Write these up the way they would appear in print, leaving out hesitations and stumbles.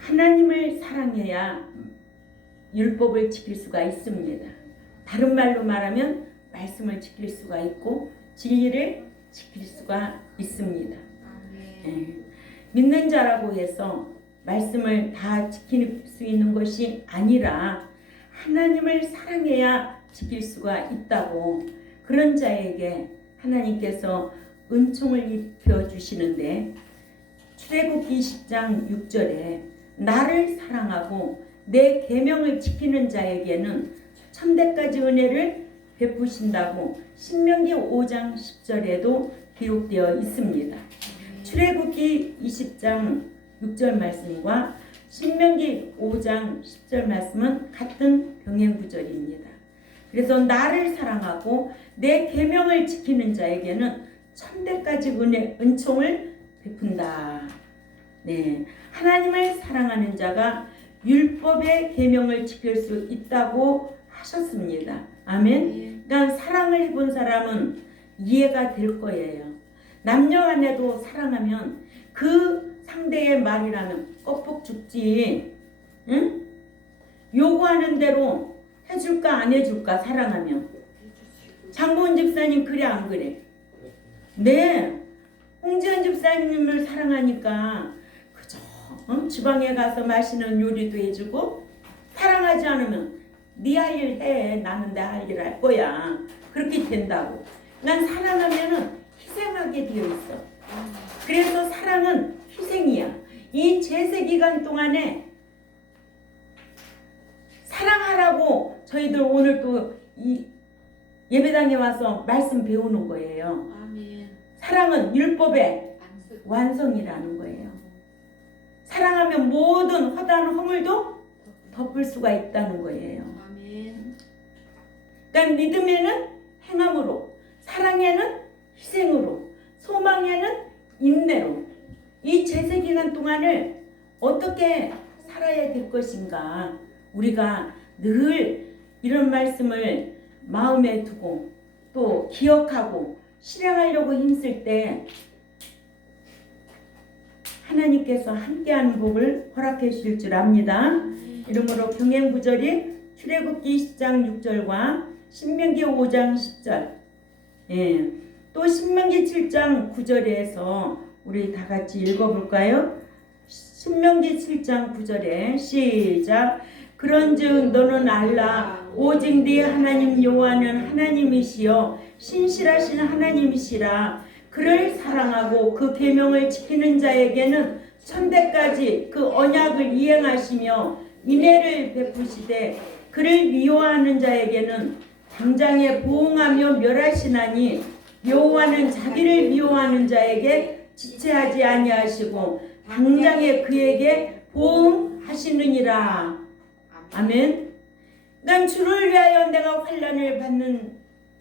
하나님을 사랑해야 율법을 지킬 수가 있습니다. 다른 말로 말하면 말씀을 지킬 수가 있고 진리를 지킬 수가 있습니다. 믿는 자라고 해서 말씀을 다 지킬 수 있는 것이 아니라 하나님을 사랑해야 지킬 수가 있다고, 그런 자에게 하나님께서 은총을 입혀주시는데, 출애굽기 10장 6절에 나를 사랑하고 내 계명을 지키는 자에게는 천대까지 은혜를 베푸신다고 신명기 5장 10절에도 기록되어 있습니다. 출애굽기 20장 6절 말씀과 신명기 5장 10절 말씀은 같은 병행 구절입니다. 그래서 나를 사랑하고 내 계명을 지키는 자에게는 천대까지 은총을 베푼다. 네, 하나님을 사랑하는 자가 율법의 계명을 지킬 수 있다고 하셨습니다. 아멘. 그러니까 사랑을 해본 사람은 이해가 될 거예요. 남녀 간에도 사랑하면 그 상대의 말이라면 껍벅 죽지. 응? 요구하는 대로 해줄까 안 해줄까? 사랑하면. 장보은 집사님 그래 안 그래? 네. 홍지연 집사님을 사랑하니까 그저 주방에 가서 맛있는 요리도 해주고, 사랑하지 않으면 네 할 일 해, 나는 내 할 일 할 거야, 그렇게 된다고. 난 사랑하면은 희생하게 되어 있어. 그래서 사랑은 희생이야. 이 제세 기간 동안에 사랑하라고 저희들 오늘 또 이 예배당에 와서 말씀 배우는 거예요. 아멘. 사랑은 율법의 완성이라는 거예요. 사랑하면 모든 허다한 허물도 덮을 수가 있다는 거예요. 아멘. 그러니까 믿음에는 행함으로, 사랑에는 희생으로, 소망에는 인내로, 이 제세 기간 동안을 어떻게 살아야 될 것인가, 우리가 늘 이런 말씀을 마음에 두고 또 기억하고 실행하려고 힘쓸 때 하나님께서 함께하는 복을 허락해 주실 줄 압니다. 이러므로 병행 구절이 출애굽기 10장 6절과 신명기 5장 10절, 또 신명기 7장 9절에서 우리 다 같이 읽어볼까요? 신명기 7장 9절에 시작. 그런즉 너는 알라, 오직 네 하나님 여호와는 하나님이시여 신실하신 하나님이시라. 그를 사랑하고 그 계명을 지키는 자에게는 천대까지 그 언약을 이행하시며 인애를 베푸시되, 그를 미워하는 자에게는 당장에 보응하며 멸하시나니 여호와는 자기를 미워하는 자에게 지체하지 아니하시고 당장에 그에게 보응하시느니라. 아멘. 그러니까 주를 위하여 내가 환난을 받는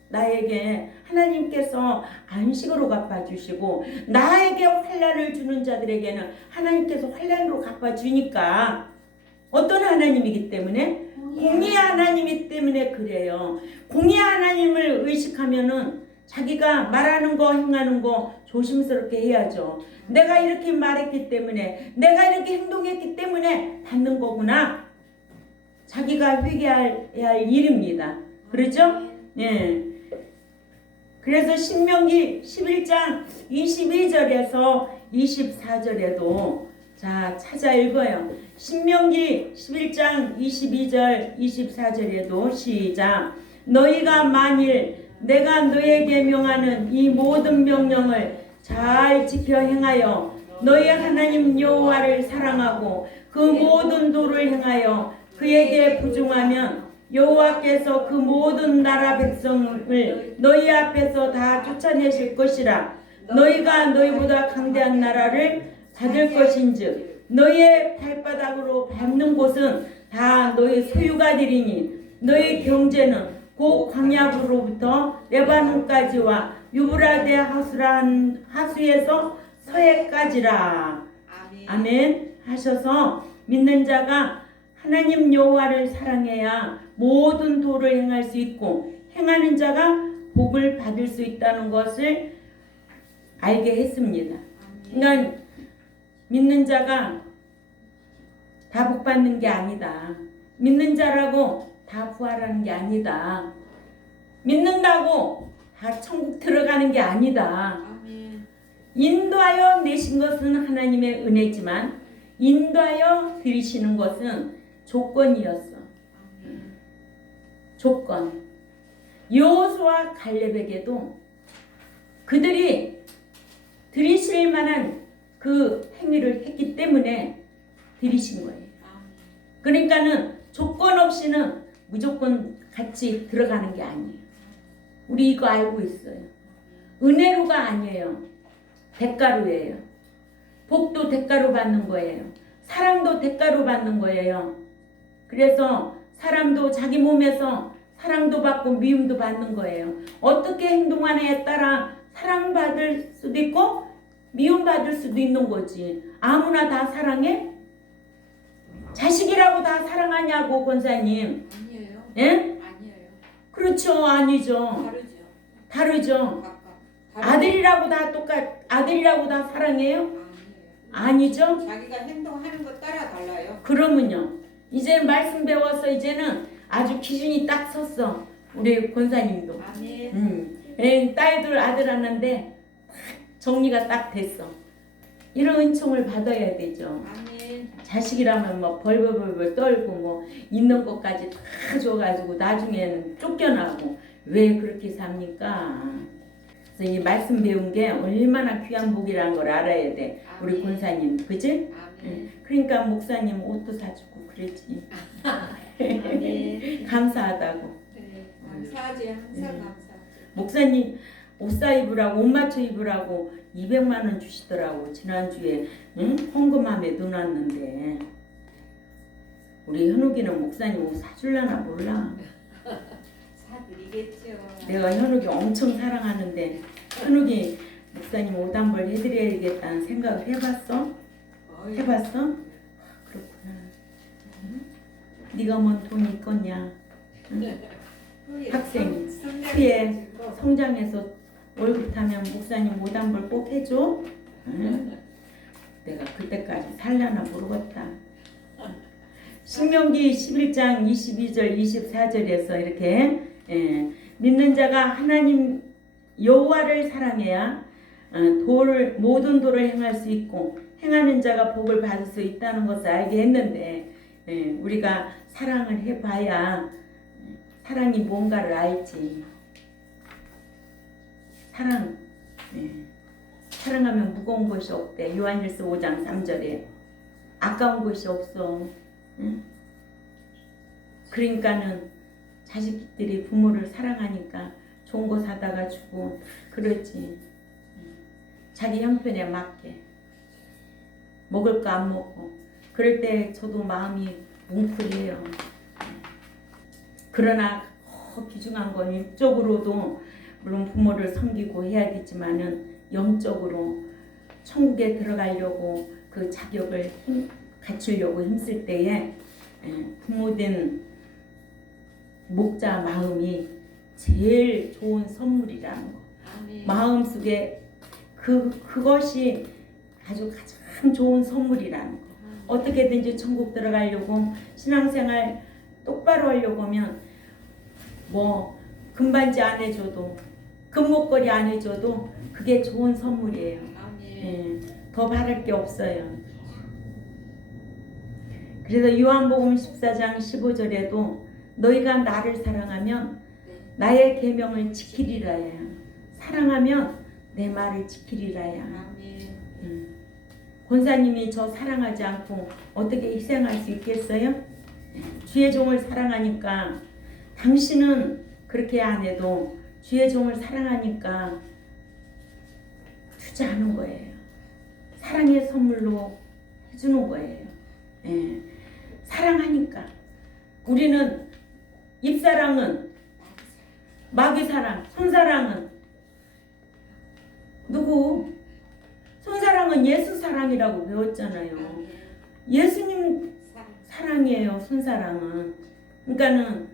나에게 하나님께서 안식으로 갚아주시고, 나에게 환난을 주는 자들에게는 하나님께서 환난으로 갚아주니까, 어떤 하나님이기 때문에? 공의 하나님이기 때문에 그래요. 공의 하나님을 의식하면은 자기가 말하는 거 행하는 거 조심스럽게 해야죠. 내가 이렇게 말했기 때문에, 내가 이렇게 행동했기 때문에 받는 거구나. 자기가 회개해야 할 일입니다. 그렇죠? 예. 그래서 신명기 11장 22절에서 24절에도 자 찾아 읽어요. 신명기 11장 22절 24절에도 시작. 너희가 만일 내가 너에게 명하는 이 모든 명령을 잘 지켜 행하여 너희 하나님 여호와를 사랑하고 그 모든 도를 행하여 그에게 부중하면 여호와께서 그 모든 나라 백성을 너희 앞에서 다 쫓아내실 것이라. 너희가 너희보다 강대한 나라를 받을 것인즉 너희의 발바닥으로 밟는 곳은 다 너희 소유가 되리니 너희 경제는 곧 광야부로부터 레바논까지와 유브라데 하수에서 서해까지라. 아멘 하셔서 믿는 자가 하나님 여호와를 사랑해야 모든 도를 행할 수 있고, 행하는 자가 복을 받을 수 있다는 것을 알게 했습니다. 그러니까 믿는 자가 다 복받는 게 아니다. 믿는 자라고 다 부활하는 게 아니다. 믿는다고 다 천국 들어가는 게 아니다. 아멘. 인도하여 내신 것은 하나님의 은혜지만 인도하여 드리시는 것은 조건이었어. 아멘. 조건. 여호수아 갈렙에게도 그들이 드리실 만한 그 행위를 했기 때문에 드리신 거예요. 아멘. 그러니까는 조건 없이는 무조건 같이 들어가는 게 아니에요. 우리 이거 알고 있어요. 은혜로가 아니에요. 대가로예요. 복도 대가로 받는 거예요. 사랑도 대가로 받는 거예요. 그래서 사람도 자기 몸에서 사랑도 받고 미움도 받는 거예요. 어떻게 행동하느냐에 따라 사랑받을 수도 있고 미움받을 수도 있는 거지. 아무나 다 사랑해? 자식이라고 다 사랑하냐고 권사님. 아니에요. 예? 아니에요. 그렇죠. 아니죠. 다르죠. 다르죠. 각각. 아들이라고 다 아들이라고 다 사랑해요? 아니에요. 아니죠. 자기가 행동하는 것 따라 달라요. 그러면요. 이제 말씀 배워서 이제는 아주 기준이 딱 섰어. 우리 권사님도. 아멘. 딸들 아들 하는데 정리가 딱 됐어. 이런 은총을 받아야 되죠. 아멘. 자식이라면 뭐 벌벌벌 떨고 뭐 있는 것까지 다 줘가지고 나중에는 쫓겨나고 왜 그렇게 삽니까? 그래서 이 말씀 배운 게 얼마나 귀한 복이라는 걸 알아야 돼. 우리 아멘. 권사님, 그지? 아멘. 그러니까 목사님 옷도 사주고 그랬지. 아멘. 감사하다고. 네, 감사하지. 항상 감사하지. 목사님 옷 사 입으라고 옷 맞춰 입으라고 200만 원 주시더라고. 지난주에 헌금함에 넣어놨는데 우리 현욱이는 목사님 옷 사줄라나 몰라. 사드리겠죠. 내가 현욱이 엄청 사랑하는데 현욱이 목사님 옷 한 벌 해드려야겠다는 생각을 해봤어? 어이. 해봤어? 그렇구나. 네가 뭔 돈이 있겠냐? 학생이 후에 성장해서 월급 타면 목사님 옷 한 벌 꼭 해줘? 내가 그때까지 살려나 모르겠다. 신명기 11장 22절 24절에서 이렇게 믿는 자가 하나님 여호와를 사랑해야 모든 도를 행할 수 있고 행하는 자가 복을 받을 수 있다는 것을 알게 했는데 우리가 사랑을 해봐야 사랑이 뭔가를 알지. 사랑하면 무거운 것이 없대. 요한일서 5장 3절에 아까운 것이 없어. 그러니까는 자식들이 부모를 사랑하니까 좋은 거 사다가 주고 그러지. 자기 형편에 맞게 먹을 거 안 먹고 그럴 때 저도 마음이 뭉클해요. 그러나 귀중한 건 육적으로도 물론 부모를 섬기고 해야겠지만은 영적으로 천국에 들어가려고 그 자격을 갖추려고 힘쓸 때에 부모된 목자 마음이 제일 좋은 선물이라는 거. 아멘. 마음속에 그것이 아주 가장 좋은 선물이라는 거. 어떻게든지 천국 들어가려고 신앙생활 똑바로 하려고 하면 뭐 금반지 안 해줘도 금목걸이 안 해줘도 그게 좋은 선물이에요. 아멘. 더 바랄 게 없어요. 그래서 요한복음 14장 15절에도 너희가 나를 사랑하면 나의 계명을 지키리라야. 사랑하면 내 말을 지키리라야. 아멘. 권사님이 저 사랑하지 않고 어떻게 희생할 수 있겠어요? 주의 종을 사랑하니까 당신은 그렇게 안 해도 주의 종을 사랑하니까 투자하는 거예요. 사랑의 선물로 해주는 거예요. 사랑하니까. 우리는 입사랑은 마귀사랑, 손사랑은 누구? 손사랑은 예수사랑이라고 배웠잖아요. 예수님 사랑이에요. 손사랑은. 그러니까는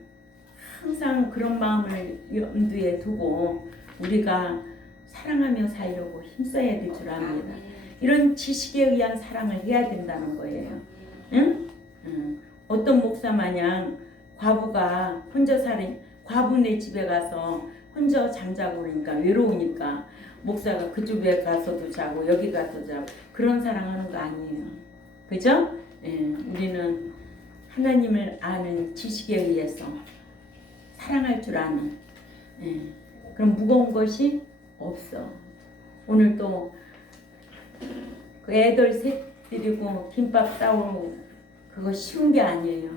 항상 그런 마음을 염두에 두고 우리가 사랑하며 살려고 힘써야 될 줄 압니다. 이런 지식에 의한 사랑을 해야 된다는 거예요. 응? 어떤 목사 마냥 과부가 혼자 과부네 집에 가서 혼자 잠자고 그러니까 외로우니까 목사가 그 집에 가서도 자고 여기 가서 자고 그런 사랑하는 거 아니에요. 그죠? 우리는 하나님을 아는 지식에 의해서 사랑할 줄 아는 그런 무거운 것이 없어. 오늘 또 그 애들 셋 데리고 김밥 싸우고 그거 쉬운 게 아니에요.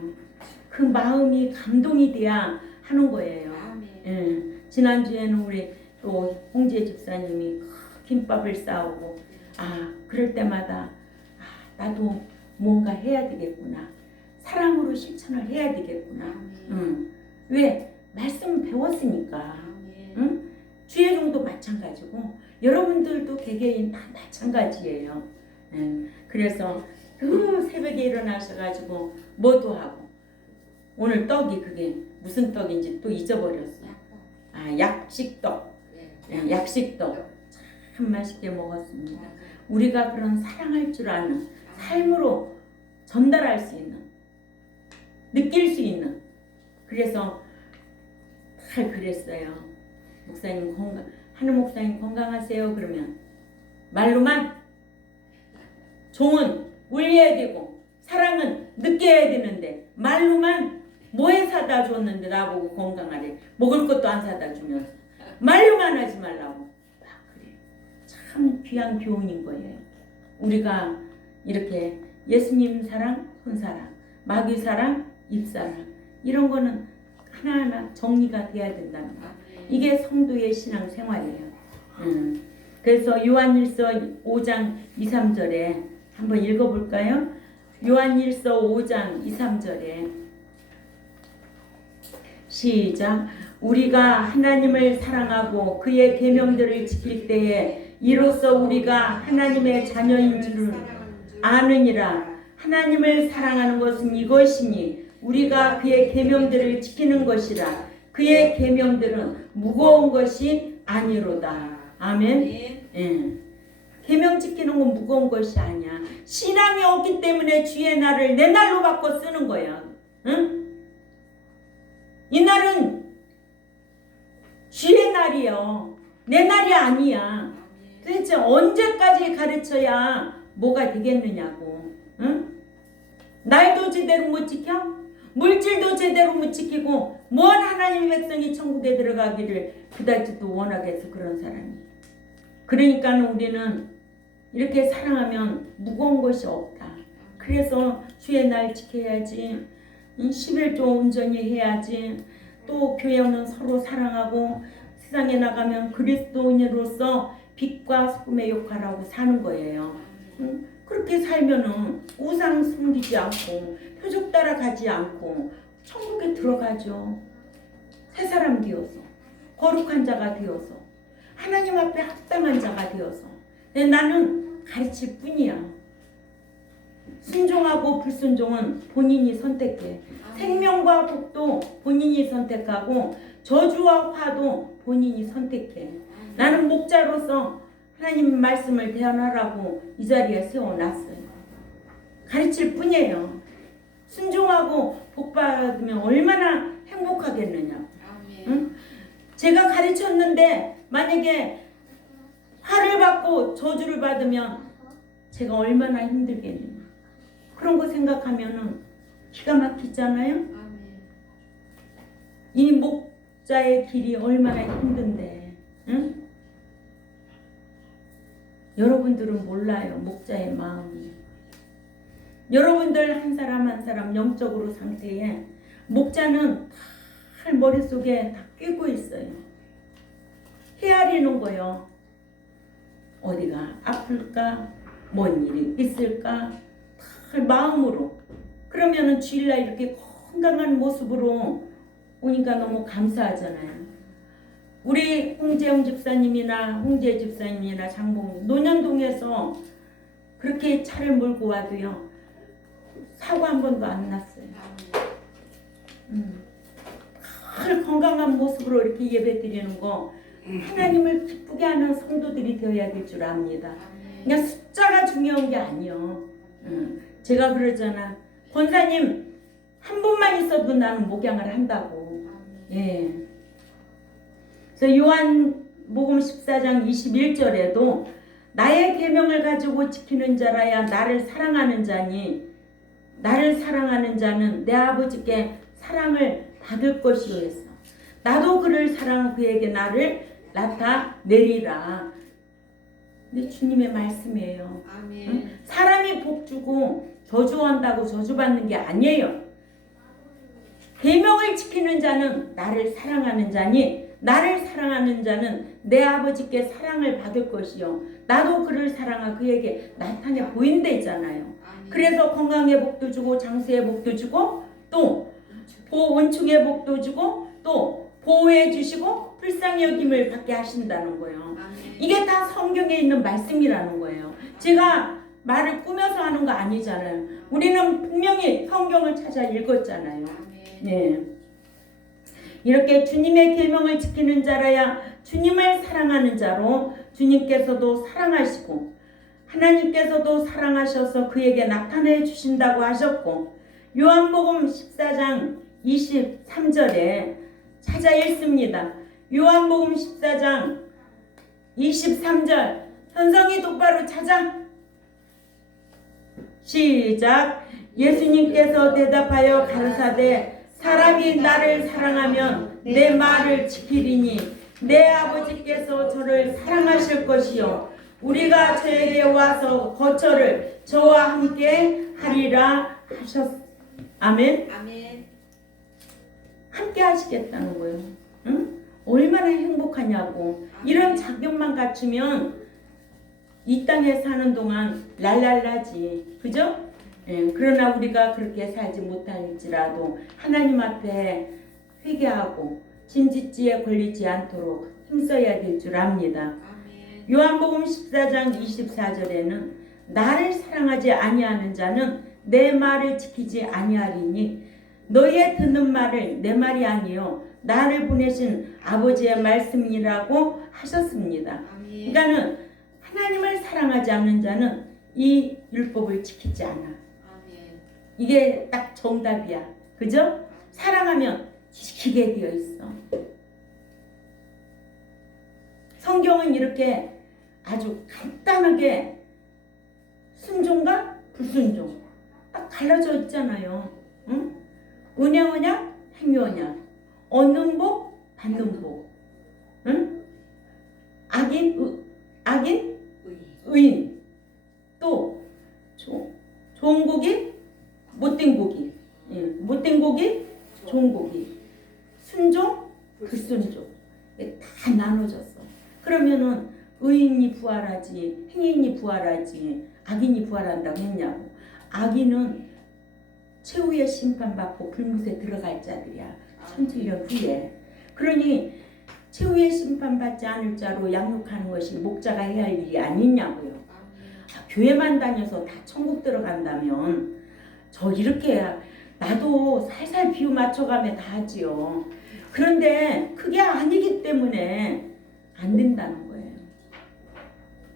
그 마음이 감동이 돼야 하는 거예요. 지난주에는 우리 또 홍재 집사님이 김밥을 싸우고 그럴 때마다 나도 뭔가 해야 되겠구나. 사랑으로 실천을 해야 되겠구나. 왜? 말씀 배웠으니까. 주의 종도 마찬가지고 여러분들도 개개인 다 마찬가지예요. 그래서 그 새벽에 일어나셔가지고 뭐도 하고 오늘 떡이 그게 무슨 떡인지 또 잊어버렸어요. 약식떡. 약식떡 참 맛있게 먹었습니다. 우리가 그런 사랑할 줄 아는 삶으로 전달할 수 있는 느낄 수 있는 그래서 잘 그랬어요. 목사님 하늘 목사님 건강하세요 그러면 말로만 종은 울려야 되고 사랑은 느껴야 되는데 말로만 뭐에 사다 줬는데 나보고 건강하래. 먹을 것도 안 사다 주면서 말로만 하지 말라고. 그래. 참 귀한 교훈인 거예요. 우리가 이렇게 예수님 사랑, 손사랑, 마귀 사랑, 입사랑 이런 거는 하나하나 정리가 돼야 된다는 거. 이게 성도의 신앙 생활이에요. 그래서 요한일서 5장 2, 3절에 한번 읽어볼까요? 요한일서 5장 2, 3절에 시작. 우리가 하나님을 사랑하고 그의 계명들을 지킬 때에 이로써 우리가 하나님의 자녀인 줄 아느니라. 하나님을 사랑하는 것은 이것이니 우리가 그의 계명들을 지키는 것이라. 그의 계명들은 무거운 것이 아니로다. 아멘. 계명 지키는 건 무거운 것이 아니야. 신앙이 없기 때문에 주의 날을 내 날로 바꿔 쓰는 거야. 응? 이 날은 주의 날이요. 내 날이 아니야. 도대체 언제까지 가르쳐야 뭐가 되겠느냐고. 응? 날도 제대로 못 지켜? 물질도 제대로 못 지키고 뭔 하나님의 백성이 천국에 들어가기를 그다지도 원하겠어 그런 사람이. 그러니까 우리는 이렇게 사랑하면 무거운 것이 없다. 그래서 주의 날 지켜야지. 11조 온전히 해야지. 또 교회는 서로 사랑하고 세상에 나가면 그리스도인으로서 빛과 소금의 역할하고 사는 거예요. 그렇게 살면은 우상 숨기지 않고 표적 따라가지 않고 천국에 들어가죠. 새 사람 되어서 거룩한 자가 되어서 하나님 앞에 합당한 자가 되어서 나는 가르칠 뿐이야. 순종하고 불순종은 본인이 선택해. 생명과 복도 본인이 선택하고 저주와 화도 본인이 선택해. 나는 목자로서 하나님 말씀을 대언하라고 이 자리에 세워놨어요. 가르칠 뿐이에요. 순종하고 복 받으면 얼마나 행복하겠느냐. 응? 제가 가르쳤는데 만약에 화를 받고 저주를 받으면 제가 얼마나 힘들겠느냐. 그런 거 생각하면은 기가 막히잖아요. 이 목자의 길이 얼마나 힘든데, 응? 여러분들은 몰라요. 목자의 마음이. 여러분들 한 사람 한 사람 영적으로 상태에 목자는 다 머릿속에 다 끼고 있어요. 헤아리는 거요. 어디가 아플까? 뭔 일이 있을까? 다 마음으로. 그러면은 주일날 이렇게 건강한 모습으로 오니까 너무 감사하잖아요. 우리 홍재영 집사님이나 홍재 집사님이나 장봉 논현동에서 그렇게 차를 몰고 와도요 사고 한 번도 안 났어요. 늘 건강한 모습으로 이렇게 예배 드리는 거 하나님을 기쁘게 하는 성도들이 되어야 될 줄 압니다. 그냥 숫자가 중요한 게 아니요. 제가 그러잖아. 권사님 한 분만 있어도 나는 목양을 한다고. 아멘. 예. 그래서 요한복음 14장 21절에도 나의 계명을 가지고 지키는 자라야 나를 사랑하는 자니 나를 사랑하는 자는 내 아버지께 사랑을 받을 것이요 했어. 나도 그를 사랑하고 그에게 나를 나타내리라. 근데 주님의 말씀이에요. 아멘. 응? 사람이 복 주고 저주한다고 저주받는 게 아니에요. 계명을 지키는 자는 나를 사랑하는 자니 나를 사랑하는 자는 내 아버지께 사랑을 받을 것이요 나도 그를 사랑하고 그에게 나타내 보인다 있잖아요. 아멘. 그래서 건강의 복도 주고 장수의 복도 주고 또 원충의 복도 주고 또 보호해 주시고 불쌍히 여김을 받게 하신다는 거예요. 아멘. 이게 다 성경에 있는 말씀이라는 거예요. 제가 말을 꾸며서 하는 거 아니잖아요. 우리는 분명히 성경을 찾아 읽었잖아요. 아멘. 네. 이렇게 주님의 계명을 지키는 자라야 주님을 사랑하는 자로 주님께서도 사랑하시고 하나님께서도 사랑하셔서 그에게 나타내 주신다고 하셨고 요한복음 14장 23절에 찾아 읽습니다. 요한복음 14장 23절 현성이 똑바로 찾아 시작. 예수님께서 대답하여 가르사대 사람이 나를 사랑하면 내 말을 지키리니 내 아버지께서 저를 사랑하실 것이요 우리가 저에게 와서 거처를 저와 함께 하리라 하셨. 아멘. 아멘. 함께 하시겠다는 거예요. 응? 얼마나 행복하냐고. 이런 자격만 갖추면 이 땅에 사는 동안 랄랄라지. 그죠? 예, 그러나 우리가 그렇게 살지 못할지라도 하나님 앞에 회개하고 진지지에 걸리지 않도록 힘써야 될 줄 압니다. 아멘. 요한복음 14장 24절에는 나를 사랑하지 아니하는 자는 내 말을 지키지 아니하리니 너의 듣는 말을 내 말이 아니요 나를 보내신 아버지의 말씀이라고 하셨습니다. 아멘. 그러니까는 하나님을 사랑하지 않는 자는 이 율법을 지키지 않아. 아멘. 이게 딱 정답이야. 그죠? 사랑하면 지키게 되어 있어. 성경은 이렇게 아주 간단하게 순종과 불순종 딱 갈라져 있잖아요. 응? 언약, 행위언약, 얻는 복, 받는 복, 응? 악인, 의. 의인, 또 좋은 고기, 못된 고기, 예, 못된 고기, 좋은 고기, 순종, 불순종 다 나눠졌어. 그러면은 의인이 부활하지, 행인이 부활하지, 악인이 부활한다고 했냐고. 악인은 최후의 심판받고 불못에 들어갈 자들이야. 1700년 후에. 그러니 최후의 심판받지 않을 자로 양육하는 것이 목자가 해야 할 일이 아니냐고요. 교회만 다녀서 다 천국 들어간다면 저 이렇게 나도 살살 비유 맞춰가며 다 하지요. 그런데 그게 아니기 때문에 안 된다는 거예요.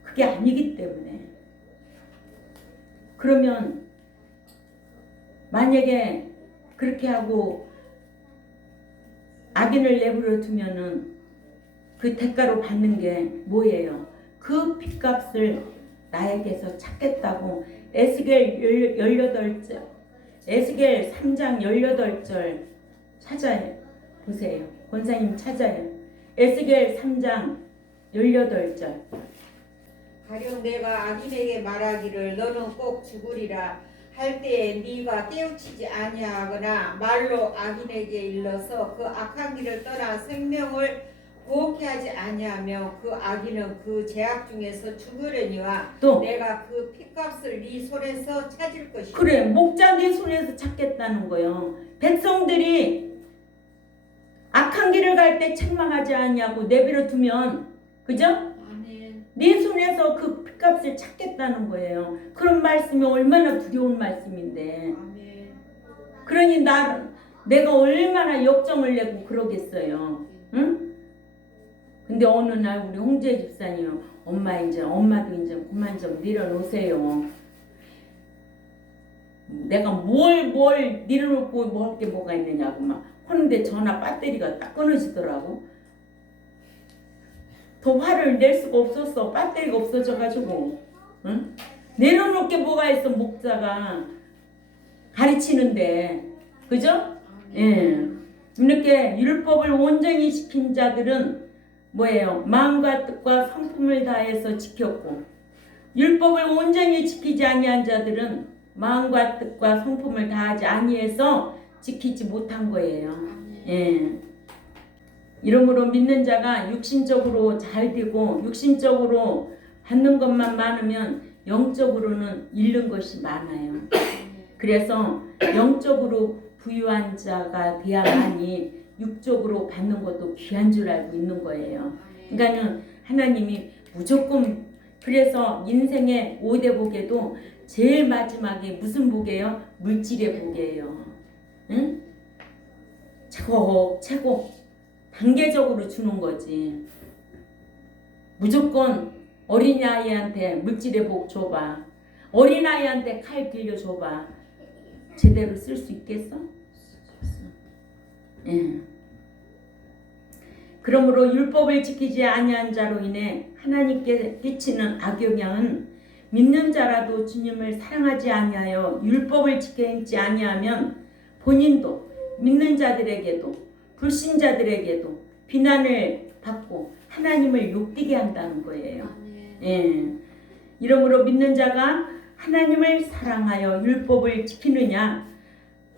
그게 아니기 때문에. 그러면 만약에 그렇게 하고 악인을 내버려 두면은 그 대가로 받는 게 뭐예요? 그 핏값을 나에게서 찾겠다고 에스겔 18절 에스겔 3장 18절 찾아요. 보세요. 권사님 찾아요. 에스겔 3장 18절. 가령 내가 악인에게 말하기를 너는 꼭 죽으리라 할 때에 네가 깨우치지 아니하거나 말로 악인에게 일러서 그 악한 길을 떠나 생명을 구원케 하지 아니하며 그 악인은 그 죄악 중에서 죽으려니와 또 내가 그 핏값을 네 손에서 찾을 것이다. 그래, 목자 네 손에서 찾겠다는 거예요. 백성들이 악한 길을 갈 때 책망하지 않냐고 내버려 두면, 그죠? 아멘. 네 손에서 그 핏값을 찾겠다는 거예요. 그런 말씀이 얼마나 두려운 말씀인데. 아멘. 그러니 내가 얼마나 역정을 내고 그러겠어요. 응? 근데 어느 날 우리 홍재 집사님, 엄마도 이제 그만 좀 내려놓으세요. 내가 뭘 내려놓고 뭐 할 게 뭐가 있느냐고 막 하는데 전화 배터리가 딱 끊어지더라고. 더 화를 낼 수가 없었어. 배터리가 없어져가지고. 응? 내려놓을 게 뭐가 있어. 목자가 가르치는데. 그죠? 예. 이렇게 율법을 온전히 지킨 자들은 뭐예요? 마음과 뜻과 성품을 다해서 지켰고, 율법을 온전히 지키지 아니한 자들은 마음과 뜻과 성품을 다하지 아니해서 지키지 못한 거예요. 예. 이러므로 믿는 자가 육신적으로 잘 되고 육신적으로 받는 것만 많으면 영적으로는 잃는 것이 많아요. 그래서 영적으로 부유한 자가 돼야만이 육적으로 받는 것도 귀한 줄 알고 있는 거예요. 그러니까는 하나님이 무조건, 그래서 인생의 5대 복에도 제일 마지막에 무슨 복이에요? 물질의 복이에요. 응? 최고 단계적으로 주는 거지. 무조건 어린아이한테 물질의 복 줘봐. 어린아이한테 칼 빌려줘봐. 제대로 쓸 수 있겠어? 예. 그러므로 율법을 지키지 아니한 자로 인해 하나님께 끼치는 악영향은 믿는 자라도 주님을 사랑하지 아니하여 율법을 지켜 행치 아니하면 본인도 믿는 자들에게도 불신자들에게도 비난을 받고 하나님을 욕되게 한다는 거예요. 예. 이러므로 믿는 자가 하나님을 사랑하여 율법을 지키느냐,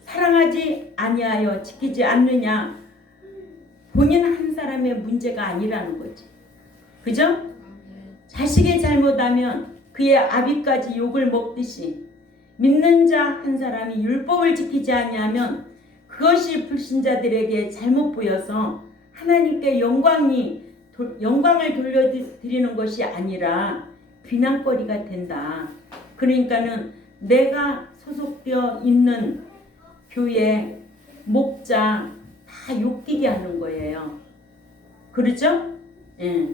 사랑하지 아니하여 지키지 않느냐, 본인 한 사람의 문제가 아니라는 거지. 그죠? 자식이 잘못하면 그의 아비까지 욕을 먹듯이 믿는 자 한 사람이 율법을 지키지 아니하면 그것이 불신자들에게 잘못 보여서 하나님께 영광을 돌려드리는 것이 아니라 비난거리가 된다. 그러니까는 내가 소속되어 있는 교회, 목자 다 욕되게 하는 거예요. 그렇죠? 예.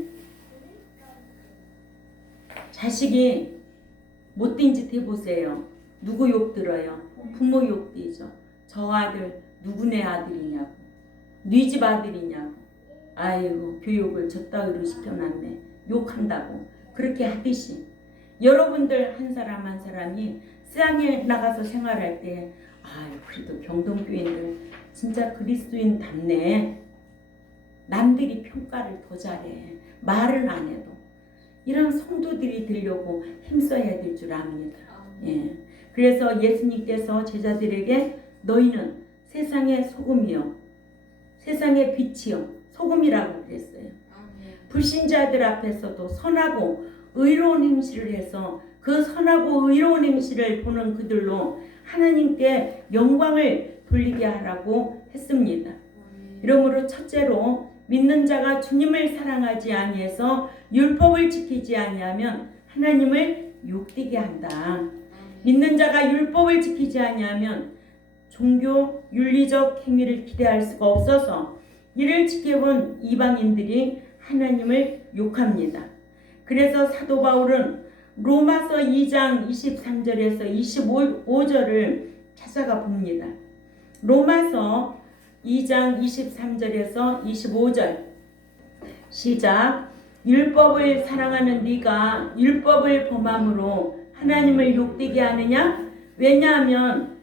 자식이 못된 짓 해보세요. 누구 욕 들어요? 부모 욕 들죠. 저 아들 누구네 아들이냐고, 네 집 아들이냐고, 아이고 교육을 저따위로 시켜놨네, 욕한다고. 그렇게 하듯이 여러분들 한 사람 한 사람이 세상에 나가서 생활할 때 아유 그래도 경동교인들 진짜 그리스도인답네, 남들이 평가를 더 잘해, 말은 안 해도 이런 성도들이 되려고 힘써야 될 줄 압니다. 예. 그래서 예수님께서 제자들에게 너희는 세상의 소금이요, 세상의 빛이요, 소금이라고 그랬어요. 불신자들 앞에서도 선하고 의로운 행실을 해서 그 선하고 의로운 행실을 보는 그들로 하나님께 영광을 돌리게 하라고 했습니다. 이러므로 첫째로 믿는 자가 주님을 사랑하지 아니해서 율법을 지키지 아니하면 하나님을 욕되게 한다. 믿는 자가 율법을 지키지 아니하면 종교 윤리적 행위를 기대할 수가 없어서 이를 지켜본 이방인들이 하나님을 욕합니다. 그래서 사도 바울은 로마서 2장 23절에서 25절을 찾아가 봅니다. 로마서 2장 23절에서 25절 시작. 율법을 사랑하는 네가 율법을 범함으로 하나님을 욕되게 하느냐? 왜냐하면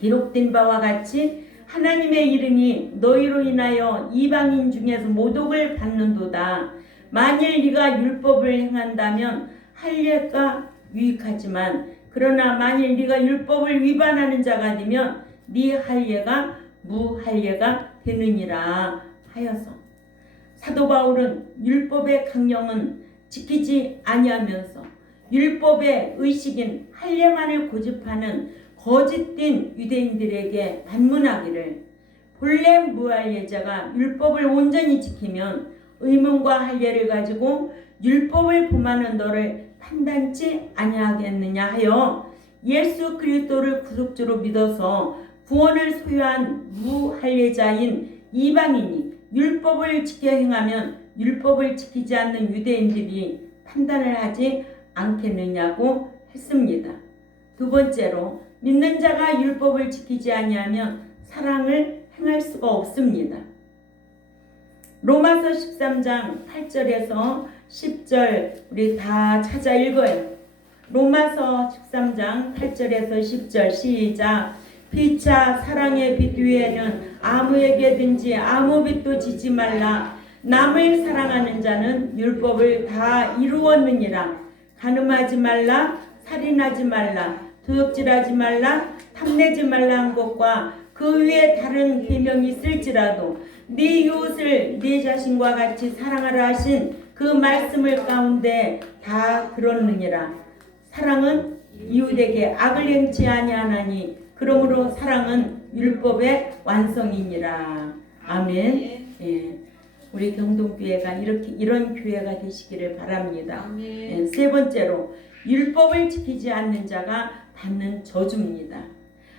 기록된 바와 같이 하나님의 이름이 너희로 인하여 이방인 중에서 모독을 받는도다. 만일 네가 율법을 행한다면 할례가 유익하지만 그러나 만일 네가 율법을 위반하는 자가 되면 네 할례가 무할례가 되느니라 하여서 사도 바울은 율법의 강령은 지키지 아니하면서 율법의 의식인 할례만을 고집하는 거짓된 유대인들에게 반문하기를, 본래 무할례자가 율법을 온전히 지키면 의문과 할례를 가지고 율법을 범하는 너를 판단치 아니하겠느냐 하여 예수 그리스도를 구속주로 믿어서 구원을 소유한 무할례자인 이방인이 율법을 지켜 행하면 율법을 지키지 않는 유대인들이 판단을 하지 않겠느냐고 했습니다. 두 번째로 믿는 자가 율법을 지키지 아니하면 사랑을 행할 수가 없습니다. 로마서 13장 8절에서 10절 우리 다 찾아 읽어요. 로마서 13장 8절에서 10절 시작. 피차 사랑의 빛 위에는 아무에게든지 아무 빛도 지지 말라. 남을 사랑하는 자는 율법을 다 이루었느니라. 간음하지 말라, 살인하지 말라, 도둑질하지 말라, 탐내지 말라 한 것과 그 위에 다른 계명이 있을지라도 네 이웃을 네 자신과 같이 사랑하라 하신 그 말씀을 가운데 다 들었느니라. 사랑은 이웃에게 악을 행치 아니하나니 그러므로 사랑은 율법의 완성이니라. 아멘. 예. 우리 경동교회가 이런 교회가 되시기를 바랍니다. 예. 세 번째로 율법을 지키지 않는 자가 받는 저주입니다.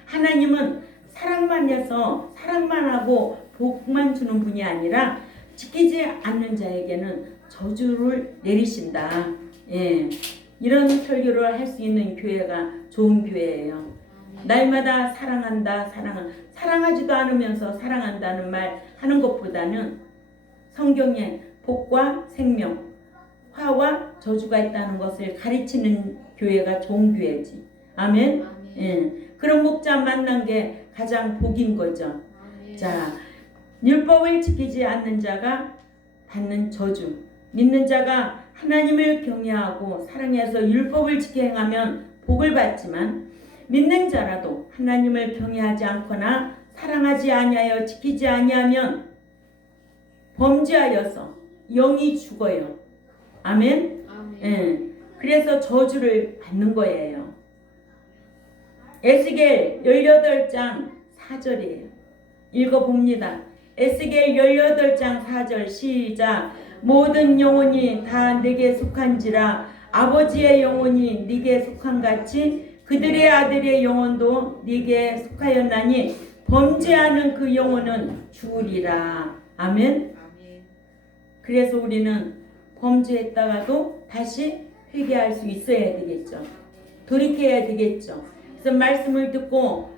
하나님은 사랑만 해서 사랑만 하고 복만 주는 분이 아니라 지키지 않는 자에게는 저주를 내리신다. 예. 이런 설교를 할 수 있는 교회가 좋은 교회예요. 날마다 사랑한다, 사랑하지도 않으면서 사랑한다는 말 하는 것보다는 성경에 복과 생명, 화와 저주가 있다는 것을 가르치는 교회가 좋은 교회지. 아멘. 예. 그런 목자 만난 게 가장 복인 거죠. 자, 율법을 지키지 않는 자가 받는 저주. 믿는 자가 하나님을 경외하고 사랑해서 율법을 지켜 행하면 복을 받지만 믿는 자라도 하나님을 경외하지 않거나 사랑하지 아니하여 지키지 아니하면 범죄하여서 영이 죽어요. 아멘. 예. 그래서 저주를 받는 거예요. 에스겔 18장 4절이에요. 읽어봅니다. 에스겔 18장 4절 시작. 모든 영혼이 다 내게 속한지라 아버지의 영혼이 네게 속한같이 그들의 아들의 영혼도 네게 속하였나니 범죄하는 그 영혼은 죽으리라. 아멘. 그래서 우리는 범죄했다가도 다시 회개할 수 있어야 되겠죠. 돌이켜야 되겠죠. 그래서 말씀을 듣고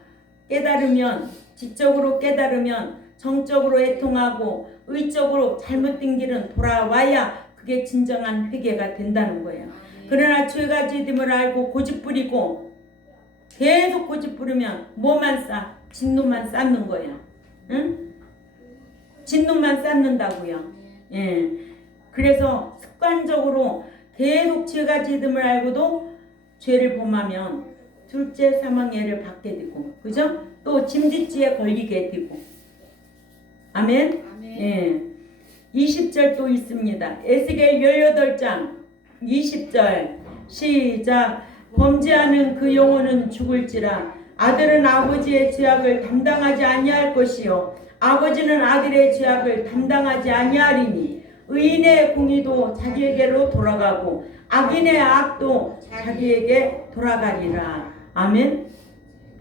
깨달으면, 지적으로 깨달으면 정적으로 애통하고 의적으로 잘못된 길은 돌아와야 그게 진정한 회개가 된다는 거예요. 그러나 죄가 죄됨을 알고 고집부리고 계속 고집부리면 뭐만 쌓? 진노만 쌓는 거예요. 응? 진노만 쌓는다고요. 예. 그래서 습관적으로 계속 죄가 죄됨을 알고도 죄를 범하면 둘째 사망예를 받게 되고, 그죠? 또 짐짓지에 걸리게 되고. 아멘. 예. 20절 또 있습니다. 에스겔 18장 20절 시작. 범죄하는 그 영혼은 죽을지라. 아들은 아버지의 죄악을 담당하지 아니할 것이요 아버지는 아들의 죄악을 담당하지 아니하리니 의인의 공의도 자기에게로 돌아가고 악인의 악도 자기에게 돌아가리라. 아멘.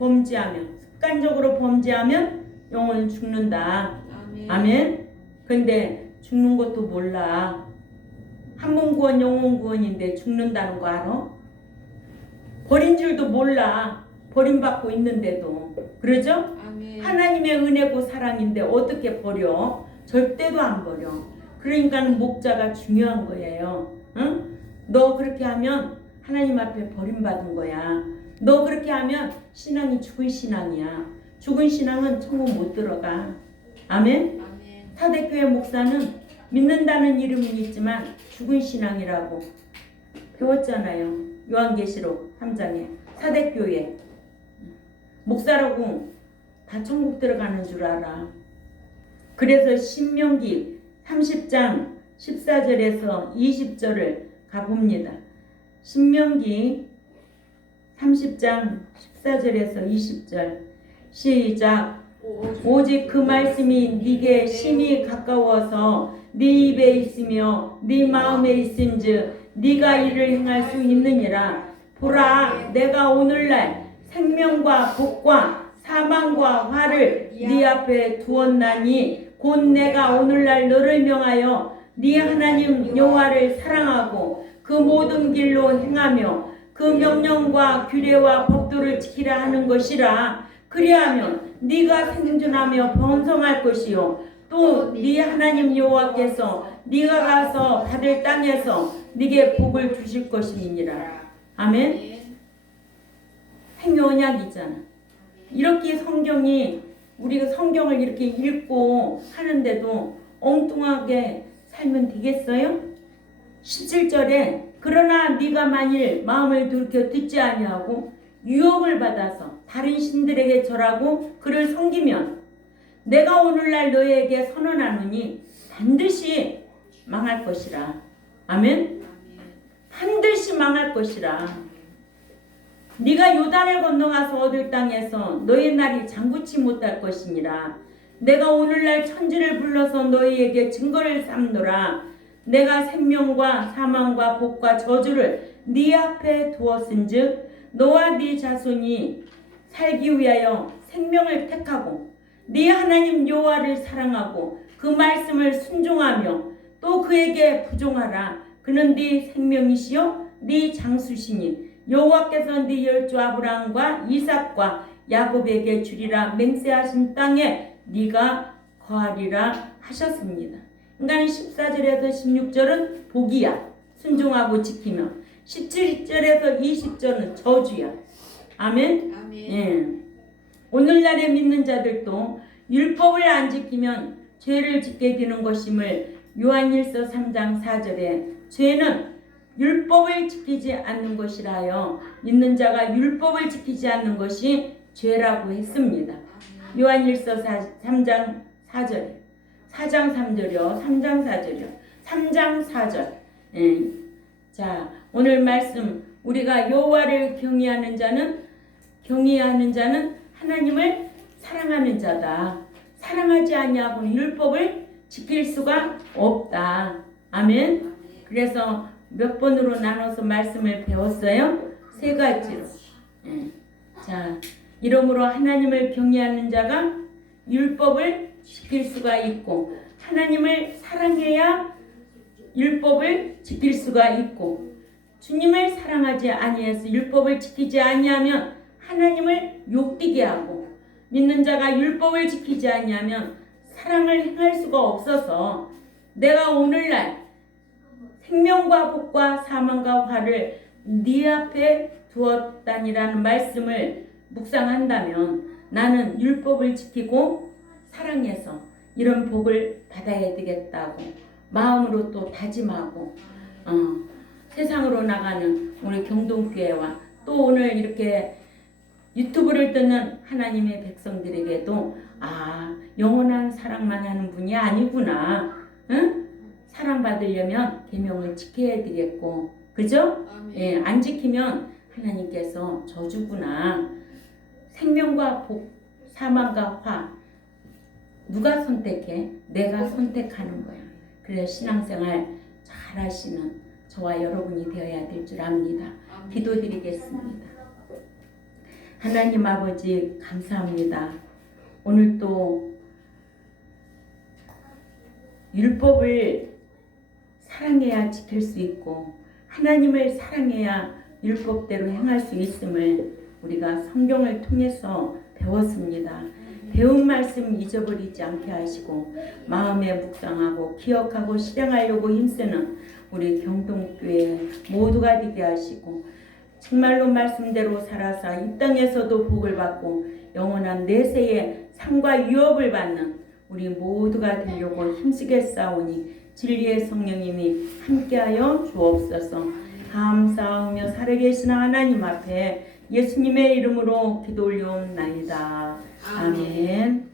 범죄하면, 습관적으로 범죄하면 영혼은 죽는다. 아멘. 근데 죽는 것도 몰라. 한 번 구원 영혼 구원인데 죽는다는 거 알아? 버린 줄도 몰라. 버림받고 있는데도. 그러죠? 아멘. 하나님의 은혜고 사랑인데 어떻게 버려? 절대로 안 버려. 그러니까 목자가 중요한 거예요. 응? 너 그렇게 하면 하나님 앞에 버림받은 거야. 너 그렇게 하면 신앙이 죽은 신앙이야. 죽은 신앙은 천국 못 들어가. 아멘? 사대교회 목사는 믿는다는 이름은 있지만 죽은 신앙이라고 배웠잖아요. 요한계시록 3장에 사대교회 목사라고 다 천국 들어가는 줄 알아. 그래서 신명기 30장 14절에서 20절을 가봅니다. 신명기 30장 14절에서 20절 시작. 오직 그 말씀이 네게 심히 가까워서 네 입에 있으며 네 마음에 있은즉 네가 이를 행할 수 있느니라. 보라, 내가 오늘날 생명과 복과 사망과 화를 네 앞에 두었나니 곧 내가 오늘날 너를 명하여 네 하나님 여호와를 사랑하고 그 모든 길로 행하며 그 명령과 규례와 법도를 지키라 하는 것이라. 그리하면 네가 생존하며 번성할 것이요 또 네 하나님 여호와께서 네가 가서 받을 땅에서 네게 복을 주실 것임이니라. 아멘. 행여언약이잖아. 이렇게 성경이 우리가 성경을 이렇게 읽고 하는데도 엉뚱하게 살면 되겠어요? 17절에 그러나 네가 만일 마음을 돌이켜 듣지 아니하고 유혹을 받아서 다른 신들에게 절하고 그를 섬기면 내가 오늘날 너희에게 선언하노니 반드시 망할 것이라. 아멘. 반드시 망할 것이라. 네가 요단을 건너가서 얻을 땅에서 너희 날이 장구치 못할 것이니라. 내가 오늘날 천지를 불러서 너희에게 증거를 삼노라. 내가 생명과 사망과 복과 저주를 네 앞에 두었은즉 너와 네 자손이 살기 위하여 생명을 택하고 네 하나님 여호와를 사랑하고 그 말씀을 순종하며 또 그에게 부종하라. 그는 네 생명이시요 네 장수시니 여호와께서 네 열조 아브라함과 이삭과 야곱에게 주리라 맹세하신 땅에 네가 거하리라 하셨습니다. 그러니까 14절에서 16절은 복이야. 순종하고 지키며 17절에서 20절은 저주야. 아멘. 아멘. 예. 오늘날에 믿는 자들도 율법을 안 지키면 죄를 짓게 되는 것임을 요한일서 3장 4절에 죄는 율법을 지키지 않는 것이라여 믿는 자가 율법을 지키지 않는 것이 죄라고 했습니다. 요한일서 3장 4절에 4장 3절이요. 3장 4절이요. 3장 4절. 예. 자, 오늘 말씀 우리가 여호와를 경외하는 자는 하나님을 사랑하는 자다. 사랑하지 아니하고는 율법을 지킬 수가 없다. 아멘. 그래서 몇 번으로 나눠서 말씀을 배웠어요? 3가지로. 예. 자, 이러므로 하나님을 경외하는 자가 율법을 지킬 수가 있고 하나님을 사랑해야 율법을 지킬 수가 있고 주님을 사랑하지 아니해서 율법을 지키지 아니하면 하나님을 욕되게 하고 믿는 자가 율법을 지키지 아니하면 사랑을 행할 수가 없어서 내가 오늘날 생명과 복과 사망과 화를 네 앞에 두었다니라는 말씀을 묵상한다면 나는 율법을 지키고 사랑해서 이런 복을 받아야 되겠다고 마음으로 또 다짐하고 세상으로 나가는 우리 경동교회와 또 오늘 이렇게 유튜브를 듣는 하나님의 백성들에게도 영원한 사랑만 하는 분이 아니구나. 응? 사랑받으려면 계명을 지켜야 되겠고 그죠? 예, 안 지키면 하나님께서 저주구나. 생명과 복, 사망과 화 누가 선택해? 내가 선택하는 거야. 그래서 신앙생활 잘 하시는 저와 여러분이 되어야 될 줄 압니다. 기도드리겠습니다. 하나님 아버지 감사합니다. 오늘 또 율법을 사랑해야 지킬 수 있고 하나님을 사랑해야 율법대로 행할 수 있음을 우리가 성경을 통해서 배웠습니다. 배운 말씀 잊어버리지 않게 하시고 마음에 묵상하고 기억하고 실행하려고 힘쓰는 우리 경동교회 모두가 되게 하시고 정말로 말씀대로 살아서 이 땅에서도 복을 받고 영원한 내세에 상과 유업을 받는 우리 모두가 되려고 힘쓰겠사오니 진리의 성령님이 함께하여 주옵소서. 감사하며 살아계시는 하나님 앞에 예수님의 이름으로 기도 올려옵나이다. 아멘.